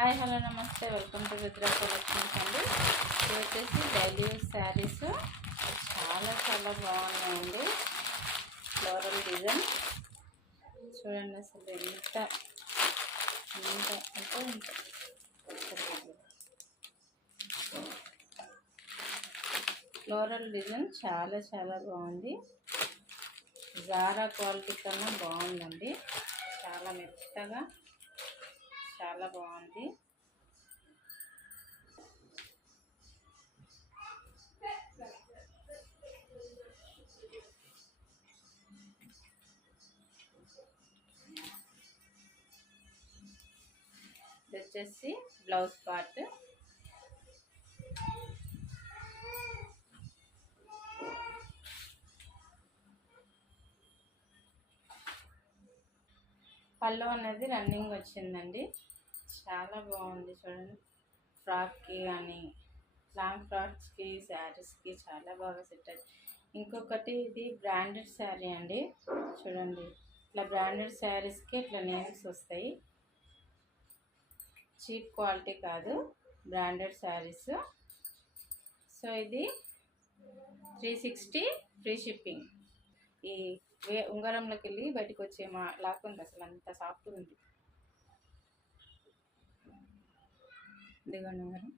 Hi hello నమస్తే, welcome to Rudra collections అండి. ఇది వచ్చేసి డైలీ యూస్ శారీస్ చాలా బాగున్నాయండి. ఫ్లోరల్ డిజైన్ చూడండి, అసలు ఎంత ఫ్లోరల్ డిజైన్ చాలా బాగుంది. జారా క్వాలిటీ కన్నా బాగుందండి. చాలా మెత్తగా చాలా బాగుంది. ఇది వచ్చేసి బ్లౌజ్ పార్ట్. పళ్ళు అనేది రన్నింగ్ వచ్చిందండి. చాలా బాగుంది చూడండి. ఫ్రాక్కి కానీ లాంగ్ ఫ్రాక్స్కి శారీస్కి చాలా బాగా సెట్ అయ్యింది. ఇంకొకటి ఇది బ్రాండెడ్ శారీ అండి. చూడండి, ఇట్లా బ్రాండెడ్ శారీస్కి ఇట్లా నేమ్స్ వస్తాయి. చీప్ క్వాలిటీ కాదు, బ్రాండెడ్ శారీస్. సో ఇది 360 ఫ్రీ షిప్పింగ్. ఈ ఉంగరంలోకి వెళ్ళి బయటకు వచ్చే లాక్కుంది, అసలు అంత సాఫ్ట్గా ఉంది. ఇదిగోండి ఉంగరం.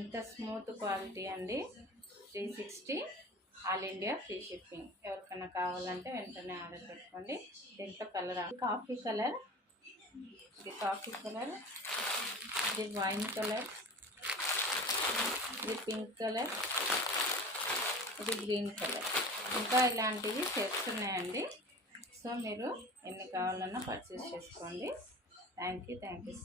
ఇంత స్మూత్ క్వాలిటీ అండి. 360 ఆల్ ఇండియా ఫ్రీ షిప్పింగ్. ఎవరికైనా కావాలంటే వెంటనే ఆర్డర్ పెట్టుకోండి. దీంట్లో కలర్ కాఫీ కలర్, ఇది కాఫీ కలర్, ఇది వైన్ కలర్, ఇది పింక్ కలర్, ఇది గ్రీన్ కలర్. ఇంకా ఇలాంటివి సెట్స్ ఉన్నాయండి. సో మీరు ఎన్ని కావాలన్నా పర్చేస్ చేసుకోండి. Thank you so much.